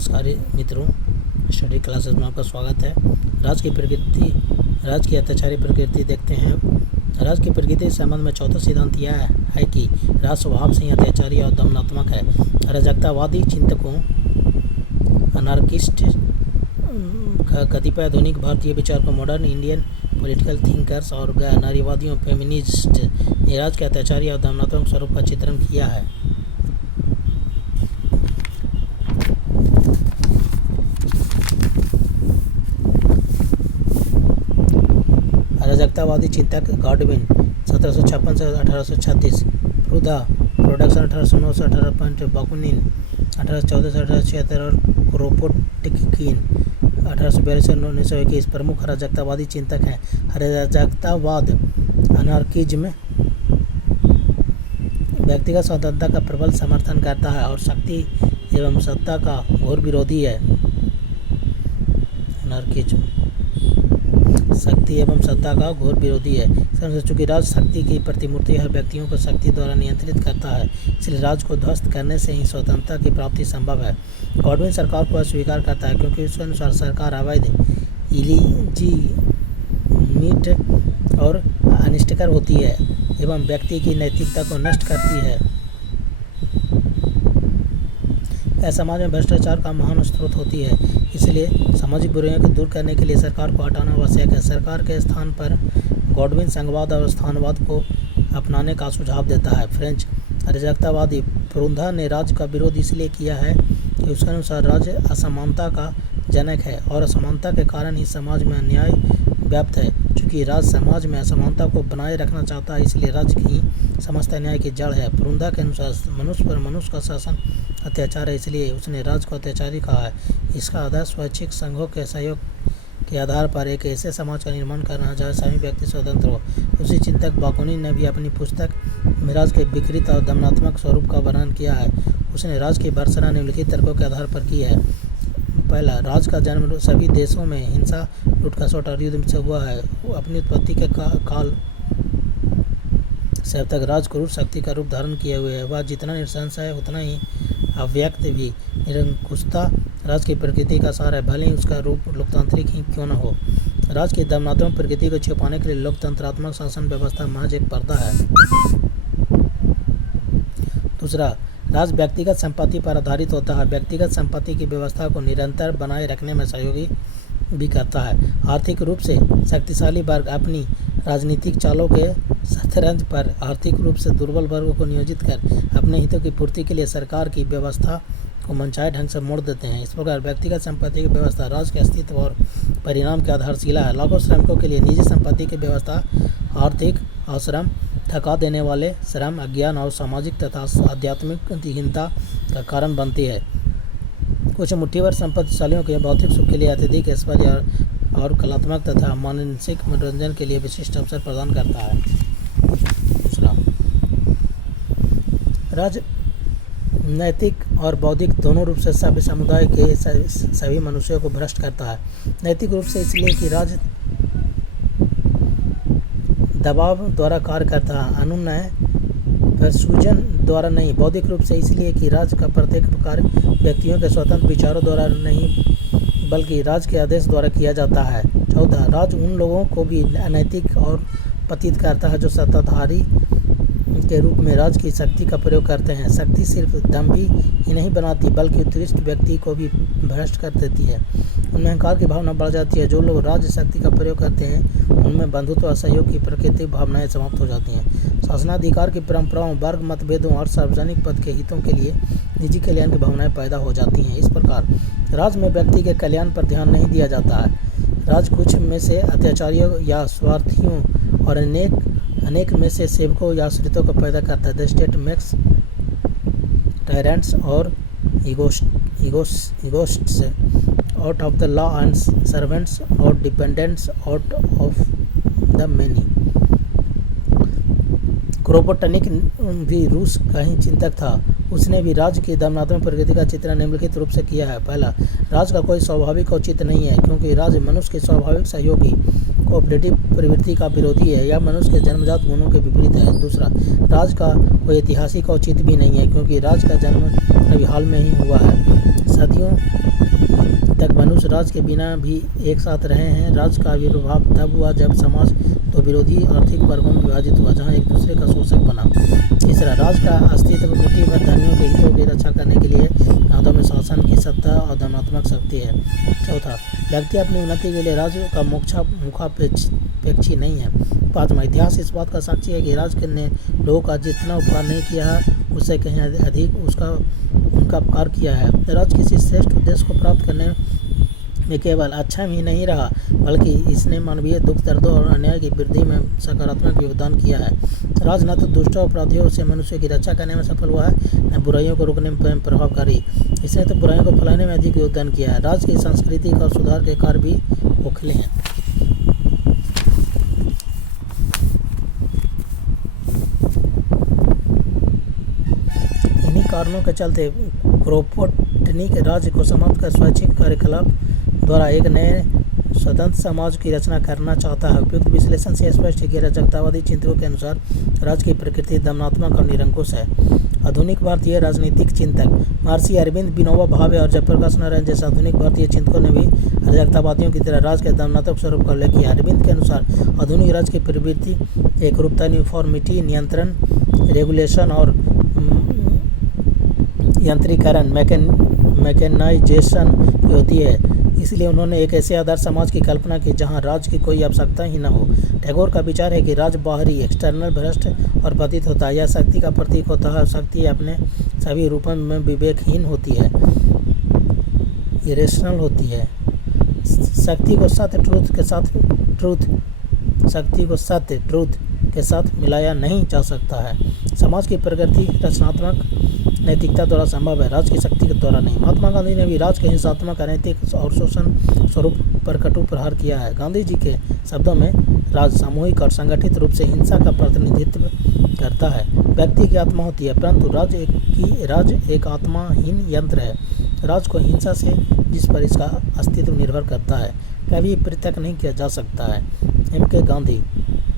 नमस्कार मित्रों, study classes में आपका स्वागत है। राज की अत्याचारी प्रकृति देखते हैं। राज की प्रकृति संबंध में चौथा सिद्धांत यह है कि राज स्वभाव से ही अत्याचारी और दमनात्मक है। अराजकतावादी चिंतकों, अनार्किस्ट, कतिपय आधुनिक भारतीय विचारकों, मॉडर्न इंडियन पॉलिटिकल थिंकर्स और नारीवादियों, फेमिनिस्ट ने राज के अत्याचारी और दमनात्मक स्वरूप का चित्रण किया है। अराजकतावादी चिंतक गॉडविन 1756 से 1836, प्रूदा प्रोडक्शन 1809 से 18 बाकुनिन 1814 से 1876 और क्रोपोटकिन 1842 से 1921 प्रमुख अराजकतावादी चिंतक हैं। अराजकतावाद अनार्किज्म व्यक्तिगत स्वतंत्रता का प्रबल समर्थन करता है और शक्ति एवं सत्ता का घोर विरोधी है। अनार्किज्म शक्ति एवं सत्ता का घोर विरोधी है। चूंकि राज शक्ति की प्रतिमूर्ति हर व्यक्तियों को शक्ति द्वारा नियंत्रित करता है, इसलिए राज को ध्वस्त करने से ही स्वतंत्रता की प्राप्ति संभव है। गॉडविन सरकार को अस्वीकार करता है क्योंकि उसके अनुसार सरकार अवैध, इलीजिमिट और अनिष्टकर होती है एवं व्यक्ति की नैतिकता को नष्ट करती है। यह समाज में भ्रष्टाचार का महान स्रोत होती है, इसलिए सामाजिक बुराइयों को दूर करने के लिए सरकार को हटाना आवश्यक है। सरकार के स्थान पर गॉडविन संघवाद और स्थानवाद को अपनाने का सुझाव देता है। फ्रेंच अराजकतावादी प्रूदा ने राज का विरोध इसलिए किया है कि उसके अनुसार राज्य असमानता का जनक है और असमानता के कारण ही समाज में अन्याय व्याप्त है। चूँकि राज समाज में असमानता को बनाए रखना चाहता है, इसलिए राज्य ही समस्त अन्याय की जड़ है। प्रूदा के अनुसार मनुष्य पर मनुष्य का शासन अत्याचार है, इसलिए उसने राज को अत्याचारी कहा है। इसका आधार स्वैच्छिक संघों के सहयोग के आधार पर एक ऐसे समाज का निर्माण करना जहाँ सभी व्यक्ति स्वतंत्र हो। उसी चिंतक बाकुनिन ने भी अपनी पुस्तक में राज के विकृत और दमनात्मक स्वरूप का वर्णन किया है। उसने राज की भर्त्सना निम्नलिखित तर्कों के आधार पर की है। पहला, राज का जन्म सभी देशों में हिंसा, लूटखसोट और युद्ध से हुआ है। अपनी उत्पत्ति के काल से अब तक राज क्रूर शक्ति का रूप धारण किए हुए है। वह जितना नृशंस है उतना ही अव्यक्त भी। निरंकुशता राज की प्रकृति का सार है, भले ही उसका रूप लोकतांत्रिक ही क्यों न हो। राज की दमनात्मक प्रकृति को छिपाने के लिए लोकतंत्रात्मक शासन व्यवस्था महज एक पर्दा है। दूसरा, राज व्यक्तिगत संपत्ति पर आधारित होता है। व्यक्तिगत संपत्ति की व्यवस्था को निरंतर बनाए रखने में सहयोगी भी करता है। आर्थिक रूप से शक्तिशाली वर्ग अपनी राजनीतिक चालों के शतरंज पर आर्थिक रूप से दुर्बल वर्गों को नियोजित कर अपने हितों की पूर्ति के लिए सरकार की व्यवस्था को मनचाहे ढंग से मोड़ देते हैं। इस प्रकार व्यक्तिगत संपत्ति की व्यवस्था राज के अस्तित्व और परिणाम की आधारशिला है। लाखों श्रमिकों के लिए निजी संपत्ति की व्यवस्था आर्थिक अश्रम, थका देने वाले श्रम, अज्ञान और सामाजिक तथा आध्यात्मिक हीनता का कारण बनती है। कुछ मुट्ठीभर संपत्तिशालियों के भौतिक सुख के लिए अत्यधिक ऐश्वर्य और कलात्मक तथा मानसिक मनोरंजन के लिए विशिष्ट अवसर प्रदान करता है। दूसरा, राज नैतिक और बौद्धिक दोनों रूप से सभ्य समुदाय के सभी मनुष्यों को भ्रष्ट करता है। नैतिक रूप से इसलिए कि राज दबाव द्वारा कार्य करता है, अनुनय परसूजन द्वारा नहीं। बौद्धिक रूप से इसलिए कि राज का प्रत्येक कार्य व्यक्तियों के स्वतंत्र विचारों द्वारा नहीं बल्कि राज के आदेश द्वारा किया जाता है। चौथा, राज उन लोगों को भी अनैतिक और पतित करता है जो सत्ताधारी के रूप में राज की शक्ति का प्रयोग करते हैं। शक्ति सिर्फ दंभी ही नहीं बनाती बल्कि उत्कृष्ट व्यक्ति को भी भ्रष्ट कर देती है। उनमें अहंकार की भावना बढ़ जाती है। जो लोग राज शक्ति का प्रयोग करते हैं उनमें बंधुत्व और सहयोग की प्राकृतिक भावनाएं समाप्त हो जाती हैं। शासनाधिकार की परंपराओं, वर्ग मतभेदों और सार्वजनिक पद के हितों के लिए निजी कल्याण की भावनाएं पैदा हो जाती हैं। इस प्रकार राज में व्यक्ति के कल्याण पर ध्यान नहीं दिया जाता है। राज कुछ में से अत्याचारियों या स्वार्थियों और अनेक में से सेवकों या आश्रितों को पैदा करता है। द स्टेट मेक्स टायरेंट्स और egoists out of the law and servants और dependents out of the many. Kropotkin भी रूस का ही चिंतक था। उसने भी राज की दमनात्मक प्रकृति का चित्रण निम्नलिखित रूप से किया है। पहला, राज का कोई स्वाभाविक औचित्य नहीं है क्योंकि राज मनुष्य के स्वाभाविक सहयोगी कोऑपरेटिव प्रवृत्ति का विरोधी है या मनुष्य के जन्मजात गुणों के विपरीत है। दूसरा, राज का कोई ऐतिहासिक औचित्य भी नहीं है क्योंकि राज का जन्म अभी हाल में ही हुआ है। सदियों मनुष्य राज के बिना भी एक साथ रहे हैं। राज का आविर्भाव तब हुआ जब समाज दो विरोधी आर्थिक वर्गों में विभाजित हुआ, जहां एक दूसरे का शोषक बना। तीसरा, राज का अस्तित्व मुट्ठी भर धनियों के हितों की रक्षा करने के लिए हाथों में शासन की सत्ता और धनात्मक शक्ति है। चौथा, व्यक्ति अपनी उन्नति के लिए राज का मुखापेक्षी नहीं है। पांचवा, इतिहास इस बात का साक्षी है कि राज ने लोगों का जितना उपकार नहीं किया है उससे कहीं अधिक उनका उपकार किया है। राज किसी श्रेष्ठ उद्देश्य को प्राप्त करने में केवल अच्छा ही नहीं रहा, बल्कि इसने मानवीय दुख दर्दों और अन्याय की वृद्धि में सकारात्मक योगदान किया है। राज न तो दुष्टों अपराधियों से मनुष्य की रक्षा करने में सफल हुआ है, न बुराइयों को रोकने में प्रभावकारी, इसने तो बुराइयों को फैलाने में अधिक योगदान किया है। राज की सांस्कृतिक और सुधार के कार्य भी उखले हैं। इन्हीं कारणों के चलते क्रोपोटनिक राज्य को समाप्त कर स्वैच्छिक कार्यकलाप द्वारा एक नए स्वतंत्र समाज की रचना करना चाहता है। उपयुक्त विश्लेषण से स्पष्ट है कि राजकतावादी चिंतकों के अनुसार राज्य की प्रकृति दमनात्मक और निरंकुश है। आधुनिक भारतीय राजनीतिक चिंतक महर्षि अरविंद, विनोबा भावे और जयप्रकाश नारायण जैसे आधुनिक भारतीय चिंतकों ने भी राजकतावादियों की तरह राज्य के दमनात्मक स्वरूप का उल्लेख किया। अरविंद के अनुसार आधुनिक राज्य की प्रवृत्ति एकरूपता, यूनिफॉर्मिटी, नियंत्रण, रेगुलेशन और यंत्रीकरण, मैकेनाइजेशन की होती है। इसलिए उन्होंने एक ऐसे आदर्श समाज की कल्पना की जहां राज्य की कोई आवश्यकता ही न हो। टैगोर का विचार है कि राज्य बाहरी एक्सटर्नल भ्रष्ट और पतित होता है। यह शक्ति का प्रतीक होता है। शक्ति अपने सभी रूपों में विवेकहीन होती है, इरेशनल होती है। शक्ति को सत्य ट्रूथ के साथ मिलाया नहीं जा सकता है। समाज की प्रगति रचनात्मक नैतिकता द्वारा संभव है, राज की शक्ति के द्वारा नहीं। महात्मा गांधी ने भी राज के हिंसात्मक, अनैतिक और शोषण स्वरूप पर कटु प्रहार किया है। गांधी जी के शब्दों में राज सामूहिक और संगठित रूप से हिंसा का प्रतिनिधित्व करता है। व्यक्ति की आत्मा होती है, परंतु राज एक आत्माहीन यंत्र है। राज को हिंसा से जिस पर इसका अस्तित्व निर्भर करता है कभी पृथक नहीं किया जा सकता है। M.K. Gandhi,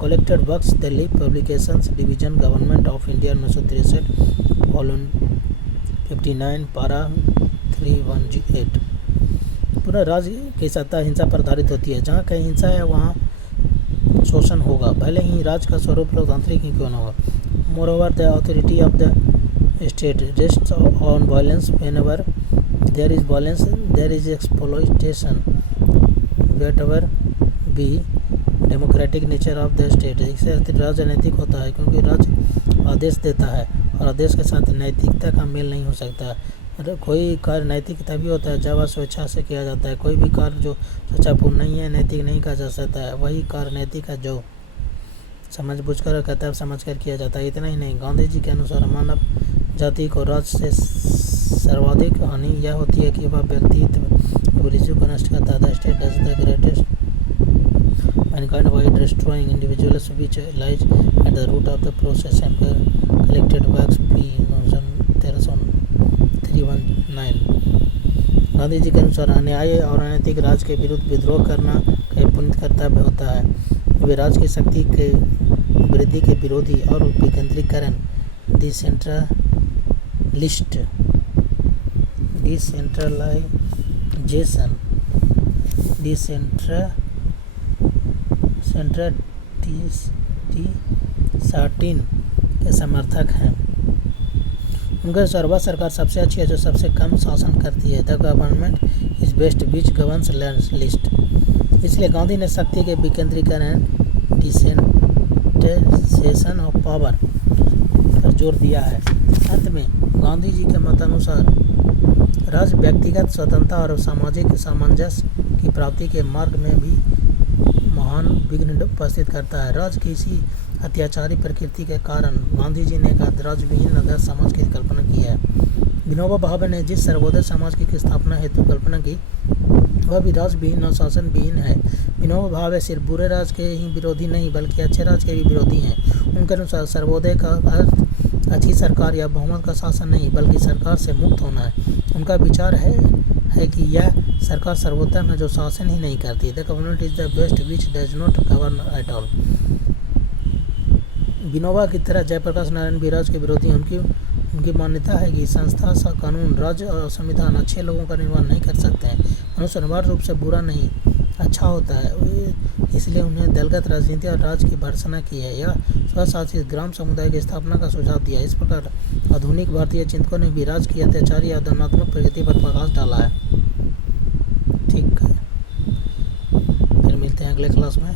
collected works, Delhi publications, division, government of India, 1963, volume 59, पारा 318। पूरा राज्य की सत्ता हिंसा पर आधारित होती है। जहाँ कहीं हिंसा है वहाँ शोषण होगा, भले ही राज का स्वरूप लोकतांत्रिक ही क्यों न हो। Moreover the authority of the state rests on violence. Whenever there is violence there is exploitation, whatever be democratic nature of the state. इससे राजनीतिक होता है क्योंकि राज्य आदेश देता है और आदेश के साथ नैतिकता का मेल नहीं हो सकता। कोई कार्य नैतिक तभी होता है जब वह स्वेच्छा से किया जाता है। कोई भी कार्य जो स्वेच्छापूर्ण नहीं है नैतिक नहीं कहा जा सकता है। वही कार्य नैतिक है जो समझबूझकर और कर्तव्य समझकर किया जाता है। इतना ही नहीं, गांधी जी के अनुसार मानव जाति को राज्य से सर्वाधिक हानि यह होती है कि वह व्यक्तित्व को नष्ट करता है। The state does the greatest mankind by destroying individuals, which lies at the root of the process. M.K. collected works, P. 319। Gandhi ji के अनुसार अन्याय और अनैतिक राज के विरुद्ध विद्रोह करना एक पुण्य कर्तव्य होता है। वे राज की शक्ति के वृद्धि के विरोधी और विकेंद्रीकरण, डिसेंट्रलाइजेशन के समर्थक हैं। उनके अनुसार वह सरकार सबसे अच्छी है जो सबसे कम शासन करती है। The government is best which governs list. इसलिए गांधी ने शक्ति के विकेंद्रीकरण, डिसेंट्रलाइजेशन ऑफ पावर पर जोर दिया है। अंत में गांधी जी के मतानुसार राज्य व्यक्तिगत स्वतंत्रता और सामाजिक सामंजस्य की प्राप्ति के मार्ग में भी महान विघ्न उपस्थित करता है। राज्य की इसी अत्याचारी प्रकृति के कारण गांधी जी ने एक राज्यविहीन आदर्श समाज की कल्पना की है। विनोबा भावे ने जिस सर्वोदय समाज की स्थापना हेतु कल्पना की वह भी राज्यविहीन और शासनविहीन है। विनोबा भावे सिर्फ बुरे राज के ही विरोधी नहीं बल्कि अच्छे राज के भी विरोधी हैं। उनके अनुसार सर्वोदय का अर्थ अच्छी सरकार या बहुमत का शासन नहीं बल्कि सरकार से मुक्त होना है। उनका विचार है कि यह सरकार सर्वोत्तम है जो शासन ही नहीं करती। The government is the best which does not govern at all. Vinoba की तरह जयप्रकाश नारायण भी राज्य के विरोधी। उनकी मान्यता है कि संस्था, कानून, राज्य और संविधान अच्छे लोगों का निर्माण नहीं कर सकते हैं मनुष्य अनिवार्य रूप से बुरा नहीं, अच्छा होता है, इसलिए उन्हें दलगत राजनीति और राज की भर्त्सना की है या स्वशासित ग्राम समुदाय की स्थापना का सुझाव दिया। इस प्रकार आधुनिक भारतीय चिंतकों ने भी राज की अत्याचारी या दंडात्मक प्रगति पर प्रकाश डाला है। ठीक है, फिर मिलते हैं अगले क्लास में।